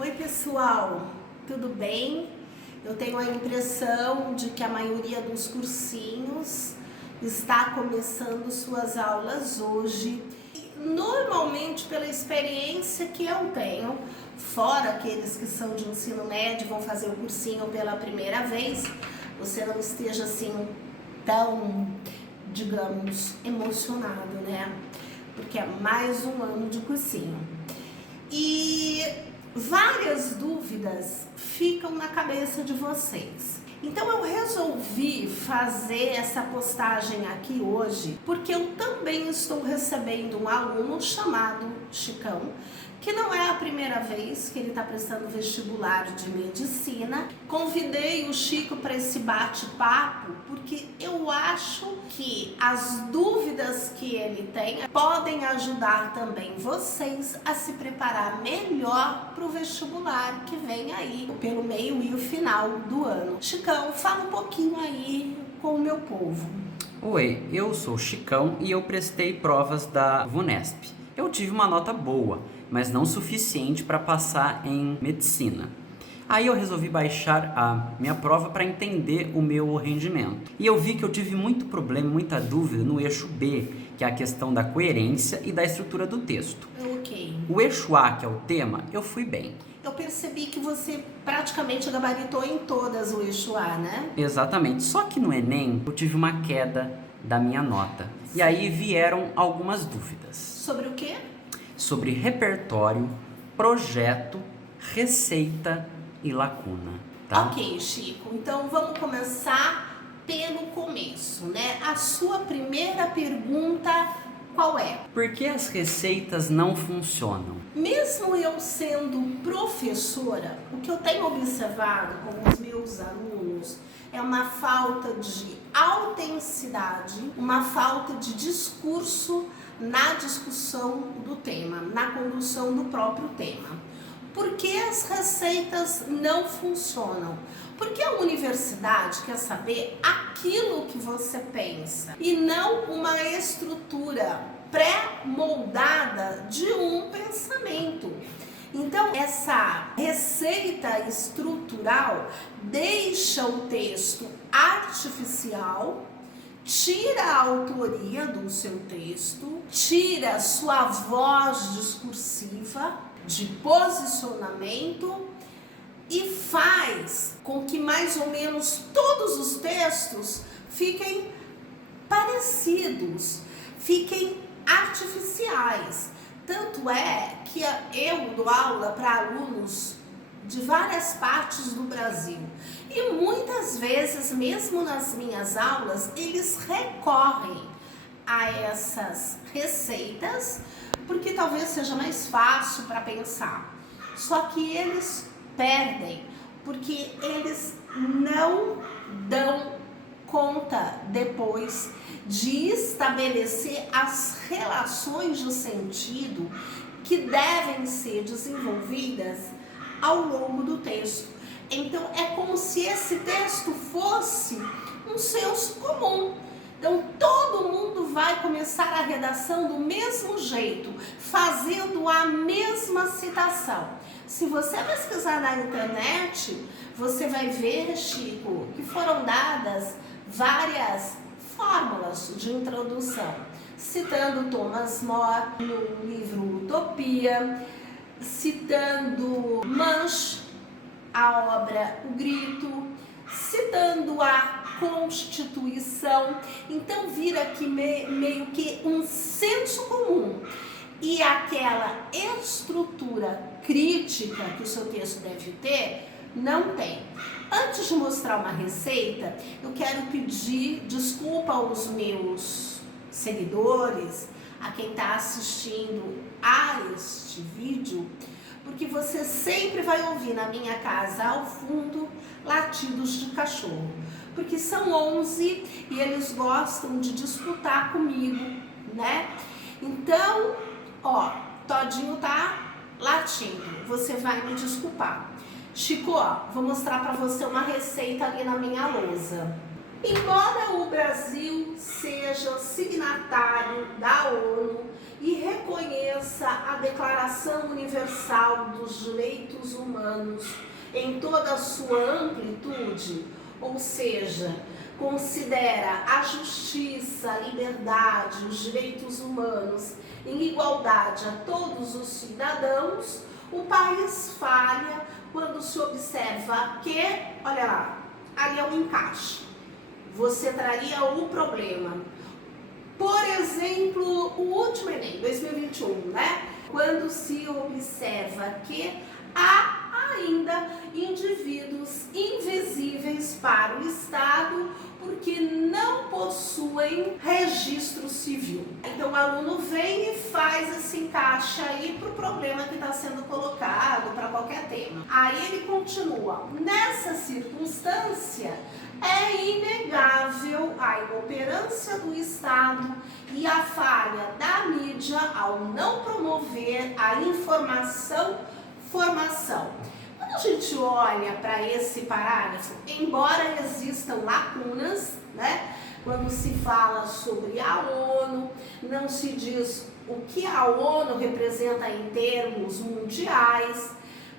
Oi pessoal, tudo bem? Eu tenho a impressão de que a maioria dos cursinhos está começando suas aulas hoje. Normalmente, pela experiência que eu tenho, fora aqueles que são de ensino médio, vão fazer o cursinho pela primeira vez, você não esteja assim tão, digamos, emocionado, né? Porque é mais um ano de cursinho. E várias dúvidas ficam na cabeça de vocês. Então eu resolvi fazer essa postagem aqui hoje porque eu também estou recebendo um aluno chamado Chicão, que não é a primeira vez que ele está prestando vestibular de medicina. Convidei o Chico para esse bate-papo porque eu acho que as dúvidas que ele tem podem ajudar também vocês a se preparar melhor para o vestibular que vem aí pelo meio e o final do ano. Chicão, fala um pouquinho aí com o meu povo. Oi, eu sou o Chicão e eu prestei provas da VUNESP. Eu tive uma nota boa, mas não suficiente para passar em medicina. Aí eu resolvi baixar a minha prova para entender o meu rendimento. E eu vi que eu tive muito problema, muita dúvida no eixo B, que é a questão da coerência e da estrutura do texto. Ok. O eixo A, que é o tema, eu fui bem. Eu percebi que você praticamente gabaritou em todas o eixo A, né? Exatamente. Só que no Enem eu tive uma queda da minha nota. E aí vieram algumas dúvidas. Sobre o quê? Sobre repertório, projeto, receita e lacuna, tá? Ok, Chico. Então vamos começar pelo começo, né? A sua primeira pergunta qual é? Por que as receitas não funcionam? Mesmo eu sendo professora, o que eu tenho observado com os meus alunos é uma falta de autenticidade, uma falta de discurso na discussão do tema, na condução do próprio tema. Por que as receitas não funcionam? Porque a universidade quer saber aquilo que você pensa e não uma estrutura pré-moldada de um pensamento. Então, essa receita estrutural deixa o texto artificial, tira a autoria do seu texto, tira sua voz discursiva, de posicionamento e faz com que mais ou menos todos os textos fiquem parecidos, fiquem artificiais. Tanto é que eu dou aula para alunos de várias partes do Brasil e muitas vezes, mesmo nas minhas aulas, eles recorrem a essas receitas porque talvez seja mais fácil para pensar. Só que eles perdem porque eles não dão conta depois de estabelecer as relações de sentido que devem ser desenvolvidas ao longo do texto. Então é como se esse texto fosse um senso comum. Então todo mundo vai começar a redação do mesmo jeito, fazendo a mesma citação. Se você pesquisar na internet, você vai ver, Chico, que foram dadas várias fórmulas de introdução, citando Thomas More no livro Utopia, citando Munch, a obra O Grito, citando a Constituição. Então vira aqui meio que um senso comum e aquela estrutura crítica que o seu texto deve ter, não tem. Antes de mostrar uma receita, eu quero pedir desculpa aos meus seguidores, a quem está assistindo a este vídeo, porque você sempre vai ouvir na minha casa ao fundo latidos de cachorro, porque são 11 e eles gostam de disputar comigo, né? Então, ó, Todinho tá latindo, você vai me desculpar. Chico, ó, vou mostrar para você uma receita ali na minha lousa. Embora o Brasil seja signatário da ONU e reconheça a Declaração Universal dos Direitos Humanos em toda a sua amplitude, ou seja, considera a justiça, a liberdade, os direitos humanos em igualdade a todos os cidadãos, o país falha quando se observa que, olha lá, ali é um encaixe. Você traria o problema. Por exemplo, o último Enem, 2021, né? Quando se observa que há ainda indivíduos invisíveis para o Estado porque não possuem registro civil. Então o aluno vem e faz esse encaixe aí para o problema que está sendo colocado, para qualquer tema. Aí ele continua. Nessa circunstância, é inegável a inoperância do Estado e a falha da mídia ao não promover a formação. Quando a gente olha para esse parágrafo, embora existam lacunas, né? Quando se fala sobre a ONU, não se diz o que a ONU representa em termos mundiais,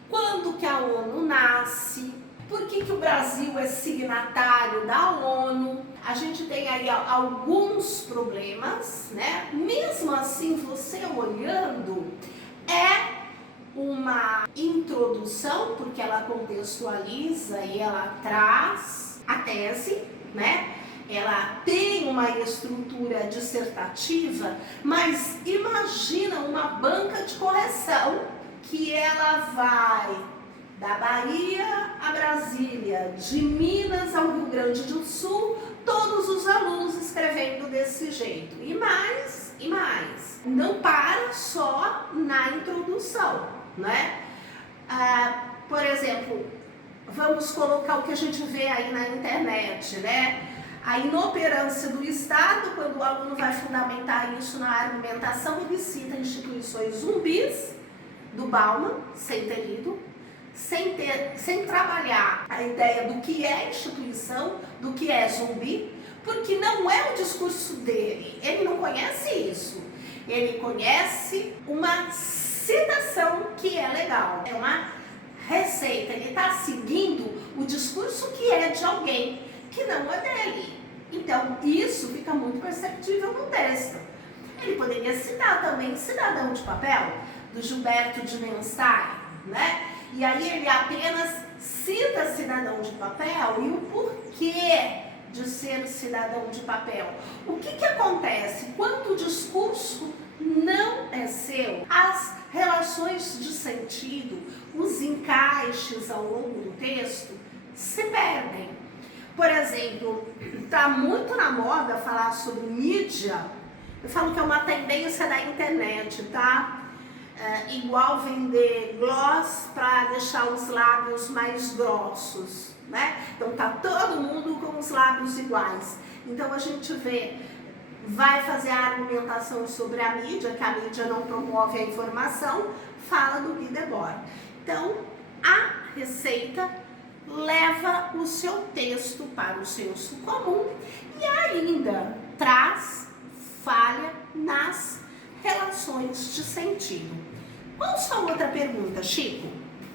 quando que a ONU nasce, por que que o Brasil é signatário da ONU. A gente tem aí alguns problemas, né? Mesmo assim, você olhando, é uma introdução, porque ela contextualiza e ela traz a tese, né? Ela tem uma estrutura dissertativa, mas imagina uma banca de correção que ela vai da Bahia a Brasília, de Minas ao Rio Grande do Sul, todos os alunos escrevendo desse jeito. E mais, e mais. Não para só na introdução, né? Por exemplo, vamos colocar o que a gente vê aí na internet, né? A inoperância do Estado, quando o aluno vai fundamentar isso na argumentação, ele cita instituições zumbis do Bauman, sem ter lido, sem trabalhar a ideia do que é instituição, do que é zumbi, porque não é o discurso dele, ele não conhece isso, ele conhece uma citação que é legal, é uma receita, ele está seguindo o discurso que é de alguém que não é dele. Então, isso fica muito perceptível no texto. Ele poderia citar também Cidadão de Papel, do Gilberto de Neustadt, né? E aí ele apenas cita Cidadão de Papel e o porquê de ser cidadão de papel. O que que acontece? Quando o discurso não é seu, as relações de sentido, os encaixes ao longo do texto se perdem. Por exemplo, está muito na moda falar sobre mídia. Eu falo que é uma tendência da internet, tá? Igual vender gloss para deixar os lábios mais grossos, né? Então tá todo mundo com os lábios iguais. Então a gente vai fazer a argumentação sobre a mídia, que a mídia não promove a informação, fala do Guy Debord. Então a receita leva o seu texto para o senso comum e ainda traz falha nas relações de sentido. Qual sua outra pergunta, Chico?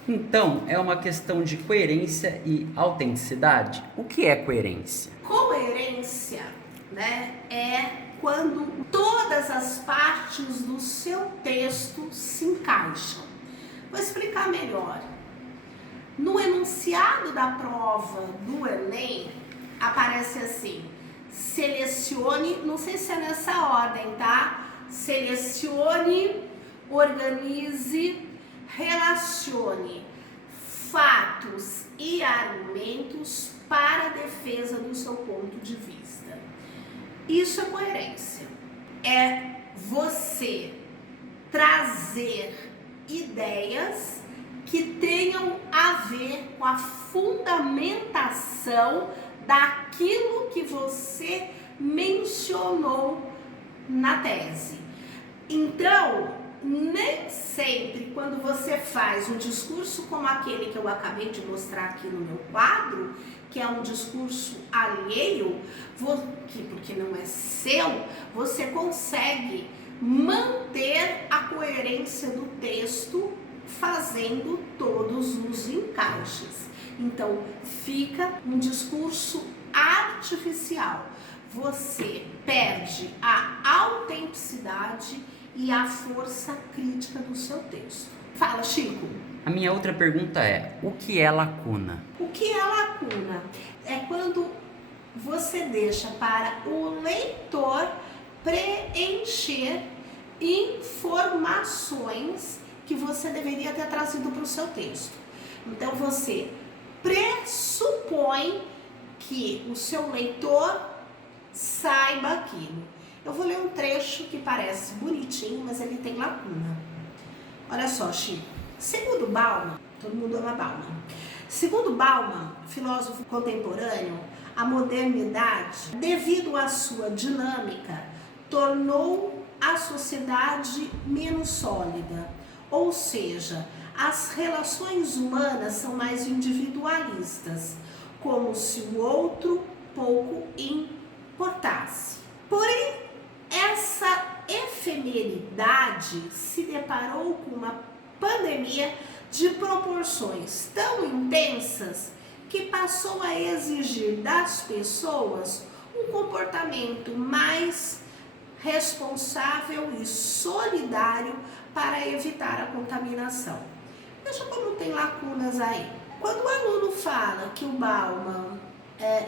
Então, é uma questão de coerência e autenticidade. O que é coerência? Coerência, né, é quando todas as partes do seu texto se encaixam. Vou explicar melhor. No enunciado da prova do Enem, aparece assim: selecione, não sei se é nessa ordem, tá? Selecione, organize, relacione fatos e argumentos para a defesa do seu ponto de vista. Isso é coerência. É você trazer ideias que tenham a ver com a fundamentação daquilo que você mencionou na tese. Então, nem sempre quando você faz um discurso como aquele que eu acabei de mostrar aqui no meu quadro, que é um discurso alheio, porque não é seu, você consegue manter a coerência do texto, fazendo todos os encaixes. Então, fica um discurso artificial. Você perde a autenticidade e a força crítica do seu texto. Fala, Chico. A minha outra pergunta é: o que é lacuna? O que é lacuna? É quando você deixa para o leitor preencher informações que você deveria ter trazido para o seu texto. Então, você pressupõe que o seu leitor saiba aquilo. Eu vou ler um trecho que parece bonitinho, mas ele tem lacuna. Olha só, Chico. Segundo Bauman, todo mundo ama Bauman. Segundo Bauman, filósofo contemporâneo, a modernidade, devido à sua dinâmica, tornou a sociedade menos sólida. Ou seja, as relações humanas são mais individualistas, como se o outro pouco importasse. Porém, essa efemeridade se deparou com uma pandemia de proporções tão intensas que passou a exigir das pessoas um comportamento mais responsável e solidário para evitar a contaminação. Veja como tem lacunas aí. Quando o aluno fala que o Bauman,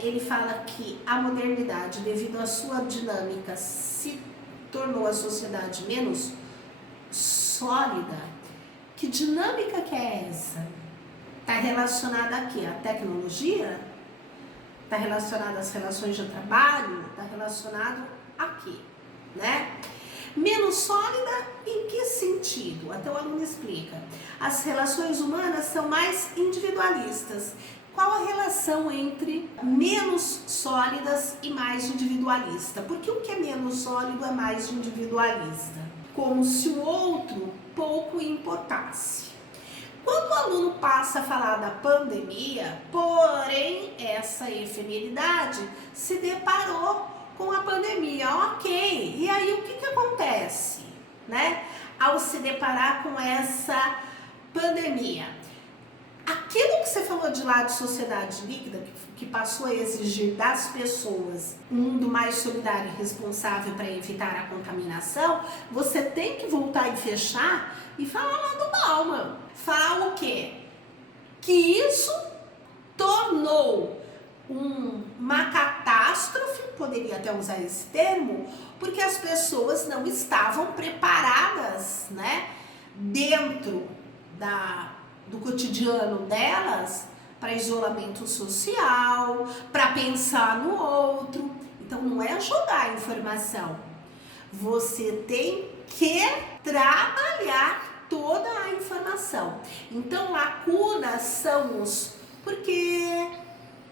ele fala que a modernidade, devido à sua dinâmica, se tornou a sociedade menos sólida, que dinâmica que é essa? Está relacionada a quê? A tecnologia? Está relacionada às relações de trabalho? Está relacionado a quê? Né? Menos sólida em que sentido? Até o aluno explica. As relações humanas são mais individualistas. Qual a relação entre menos sólidas e mais individualista? Porque o que é menos sólido é mais individualista. Como se o outro pouco importasse. Quando o aluno passa a falar da pandemia, porém essa efemeridade se deparou com a pandemia, ok. E aí o que acontece, né? Ao se deparar com essa pandemia, aquilo que você falou de lá de sociedade líquida, que passou a exigir das pessoas um mundo mais solidário e responsável para evitar a contaminação, você tem que voltar e fechar e falar lá do Bauman. Fala o quê? Que isso tornou uma catástrofe, poderia até usar esse termo, porque as pessoas não estavam preparadas, né, dentro do cotidiano delas para isolamento social, para pensar no outro. Então não é jogar informação, você tem que trabalhar toda a informação. Então lacunas são os porquê,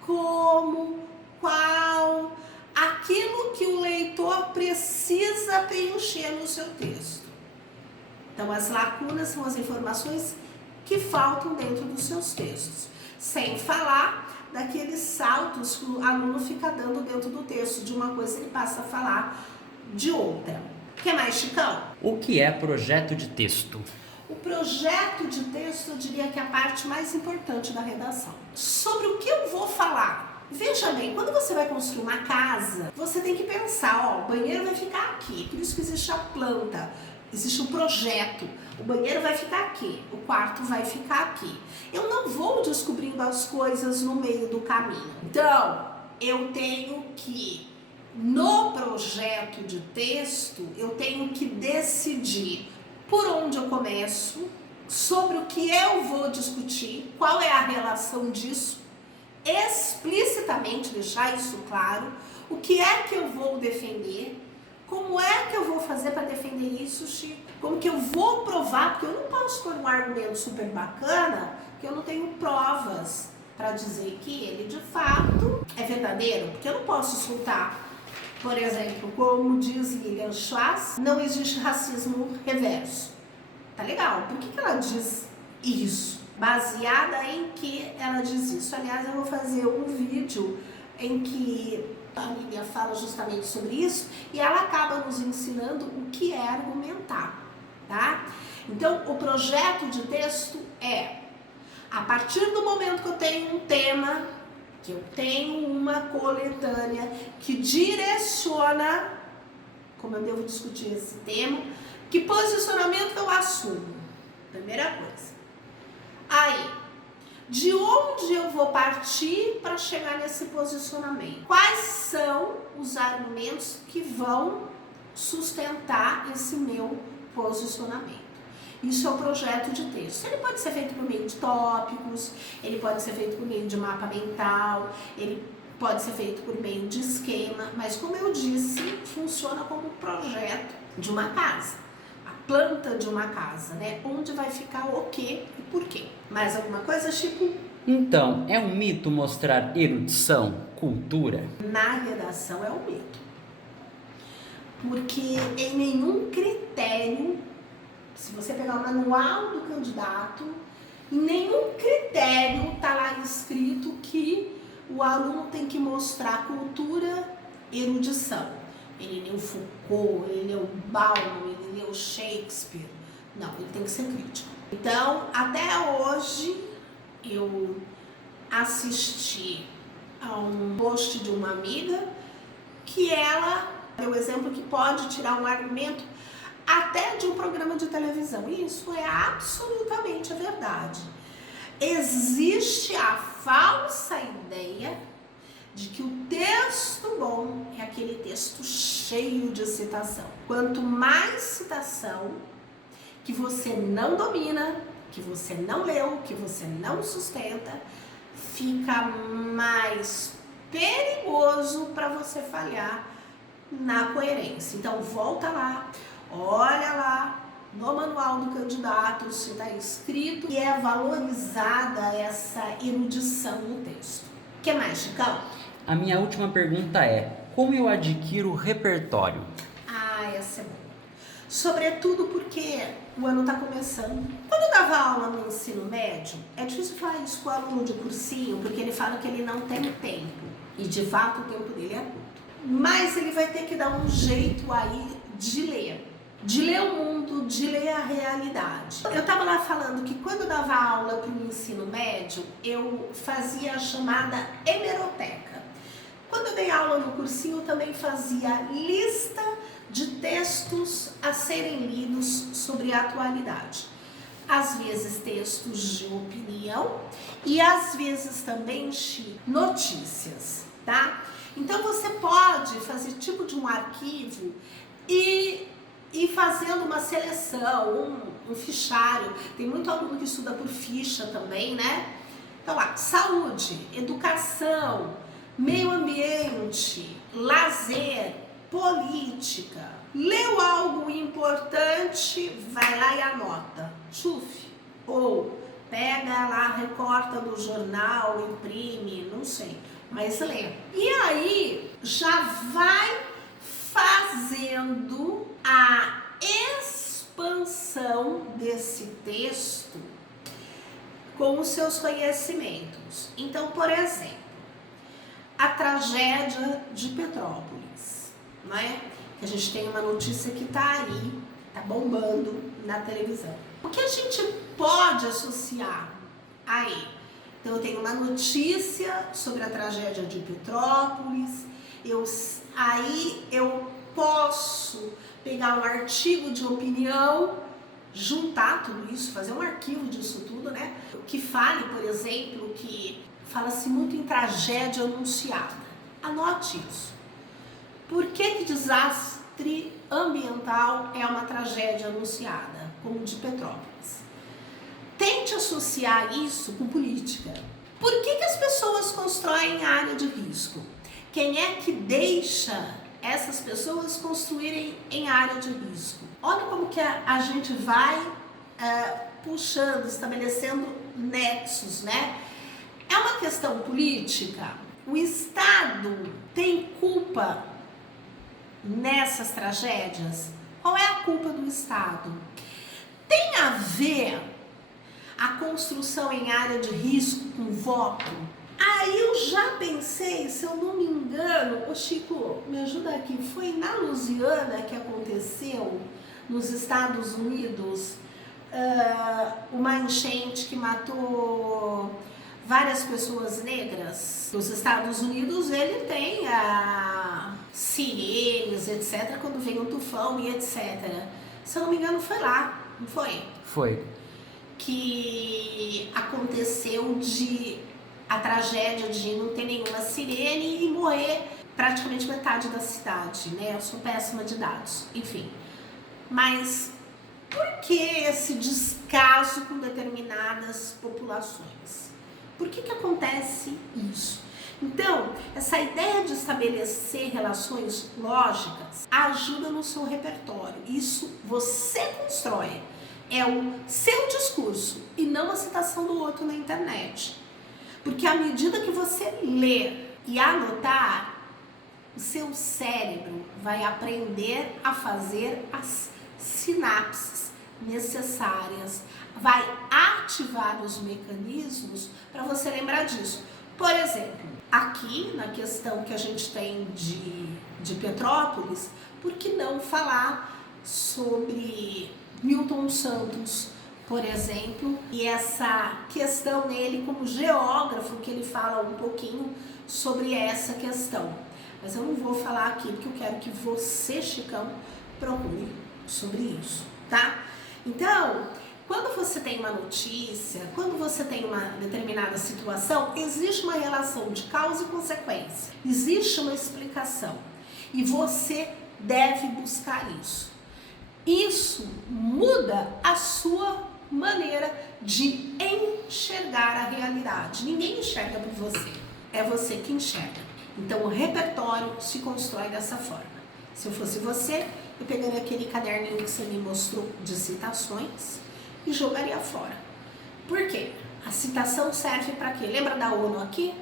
como, qual, aquilo que o leitor precisa preencher no seu texto. Então as lacunas são as informações que faltam dentro dos seus textos, sem falar daqueles saltos que o aluno fica dando dentro do texto, de uma coisa ele passa a falar de outra. Quer mais, Chicão? O que é projeto de texto? O projeto de texto, eu diria que é a parte mais importante da redação. Sobre o que eu vou falar? Veja bem, quando você vai construir uma casa, você tem que pensar, ó, o banheiro vai ficar aqui, por isso que existe a planta, existe um projeto, o banheiro vai ficar aqui, o quarto vai ficar aqui. Eu não vou descobrindo as coisas no meio do caminho. Então, eu tenho que, no projeto de texto, eu tenho que decidir por onde eu começo, sobre o que eu vou discutir, qual é a relação disso, explicitamente deixar isso claro, o que é que eu vou defender, como é que eu vou fazer para defender isso, Chico, como que eu vou provar, porque eu não posso pôr um argumento super bacana, que eu não tenho provas para dizer que ele de fato é verdadeiro, porque eu não posso soltar. Por exemplo, como diz Lilian Schwartz, não existe racismo reverso. Tá legal, por que ela diz isso? Baseada em que ela diz isso? Aliás, eu vou fazer um vídeo em que A Lívia fala justamente sobre isso e ela acaba nos ensinando o que é argumentar, tá? Então, o projeto de texto é, a partir do momento que eu tenho um tema, que eu tenho uma coletânea que direciona como eu devo discutir esse tema, que posicionamento eu assumo? Primeira coisa. Aí, de onde eu vou partir para chegar nesse posicionamento? Quais são os argumentos que vão sustentar esse meu posicionamento? Isso é um projeto de texto. Ele pode ser feito por meio de tópicos, ele pode ser feito por meio de mapa mental, ele pode ser feito por meio de esquema, mas como eu disse, funciona como um projeto de uma casa, a planta de uma casa, né? Onde vai ficar o quê e por quê. Mais alguma coisa, Chico? Então, é um mito mostrar erudição, cultura? Na redação é um mito, porque em nenhum critério, se você pegar o manual do candidato, em nenhum critério está lá escrito que o aluno tem que mostrar cultura, erudição. Ele leu Foucault, ele leu Bauman, ele leu Shakespeare. Não, ele tem que ser crítico. Então, até hoje, eu assisti a um post de uma amiga que ela deu exemplo que pode tirar um argumento até de um programa de televisão. E isso é absolutamente a verdade. Existe a falsa ideia de que o texto bom é aquele texto cheio de citação. Quanto mais citação que você não domina, que você não leu, que você não sustenta, fica mais perigoso para você falhar na coerência. Então volta lá, olha lá no manual do candidato, se está escrito e é valorizada essa erudição no texto. O que mais, Chicão? A minha última pergunta é: como eu adquiro repertório? Essa é boa. Sobretudo porque o ano está começando. Quando eu dava aula no ensino médio, é difícil falar isso com o aluno de cursinho, porque ele fala que ele não tem tempo. E de fato o tempo dele é curto. Mas ele vai ter que dar um jeito aí de ler o mundo, de ler a realidade. Eu estava lá falando que quando eu dava aula para o ensino médio, eu fazia a chamada hemeroteca. Quando eu dei aula no cursinho, eu também fazia lista de textos a serem lidos sobre a atualidade. Às vezes textos de opinião e às vezes também notícias, tá? Então você pode fazer tipo de um arquivo e fazendo uma seleção, um fichário. Tem muito aluno que estuda por ficha também, né? Então lá, saúde, educação, meio ambiente, lazer, política. Leu algo importante, vai lá e anota. Tchuf. Ou pega lá, recorta do jornal, imprime, não sei, mas lê. E aí já vai fazendo a expansão desse texto com os seus conhecimentos. Então, por exemplo, a tragédia de Petrópolis, não é? A gente tem uma notícia que está aí, está bombando na televisão. O que a gente pode associar aí? Então, eu tenho uma notícia sobre a tragédia de Petrópolis, aí eu posso pegar um artigo de opinião, juntar tudo isso, fazer um arquivo disso tudo, né? Que fale, por exemplo, que fala-se muito em tragédia anunciada. Anote isso. Por que desastre ambiental é uma tragédia anunciada, como de Petrópolis? Tente associar isso com política. Por que as pessoas constroem área de risco? Quem é que deixa essas pessoas construírem em área de risco? Olha como que a gente vai puxando, estabelecendo nexos, né? É uma questão política. O Estado tem culpa nessas tragédias? Qual é a culpa do Estado? Tem a ver a construção em área de risco com voto? Aí eu já pensei, se eu não me engano, ô Chico, me ajuda aqui, foi na Louisiana que aconteceu, nos Estados Unidos, uma enchente que matou várias pessoas negras. Os Estados Unidos, ele tem sirenes, etc, quando vem um tufão e etc. Se eu não me engano, foi lá, não foi? Foi. Que aconteceu a tragédia de não ter nenhuma sirene e morrer praticamente metade da cidade, né? Eu sou péssima de dados, enfim. Mas por que esse descaso com determinadas populações? Por que acontece isso? Então, essa ideia de estabelecer relações lógicas ajuda no seu repertório. Isso você constrói. É o seu discurso e não a citação do outro na internet. Porque à medida que você lê e anotar, o seu cérebro vai aprender a fazer as sinapses necessárias, vai ativar os mecanismos para você lembrar disso. Por exemplo, aqui na questão que a gente tem de Petrópolis, por que não falar sobre Milton Santos, por exemplo, e essa questão nele como geógrafo, que ele fala um pouquinho sobre essa questão. Mas eu não vou falar aqui, porque eu quero que você, Chicão, procure sobre isso, tá? Então, quando você tem uma notícia, quando você tem uma determinada situação, existe uma relação de causa e consequência, existe uma explicação, e você deve buscar isso. Isso muda a sua maneira de enxergar a realidade. Ninguém enxerga por você, é você que enxerga. Então o repertório se constrói dessa forma. Se eu fosse você, eu pegaria aquele caderninho que você me mostrou de citações e jogaria fora. Por quê? A citação serve para quê? Lembra da ONU aqui?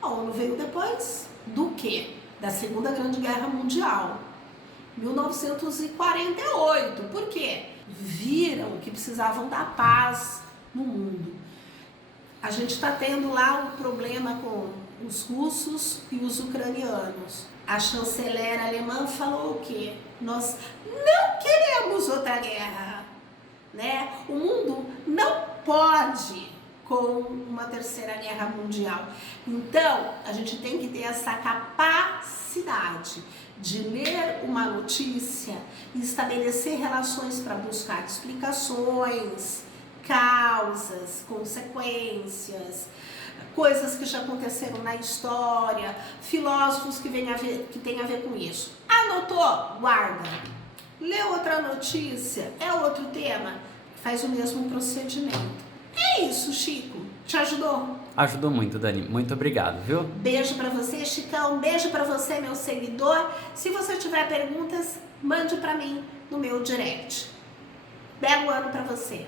A ONU veio depois do quê? Da Segunda Grande Guerra Mundial. 1948. Por quê? Viram que precisavam da paz no mundo. A gente está tendo lá o problema com os russos e os ucranianos. A chanceler alemã falou o quê? Nós não queremos outra guerra, né? O mundo não pode com uma terceira guerra mundial. Então, a gente tem que ter essa capacidade de ler uma notícia e estabelecer relações para buscar explicações, causas, consequências, coisas que já aconteceram na história, filósofos que têm a ver com isso. Anotou? Guarda. Lê outra notícia, é outro tema, faz o mesmo procedimento. É isso, Chico. Te ajudou? Ajudou muito, Dani. Muito obrigado, viu? Beijo pra você, Chicão. Beijo pra você, meu seguidor. Se você tiver perguntas, mande pra mim no meu direct. Belo ano pra você.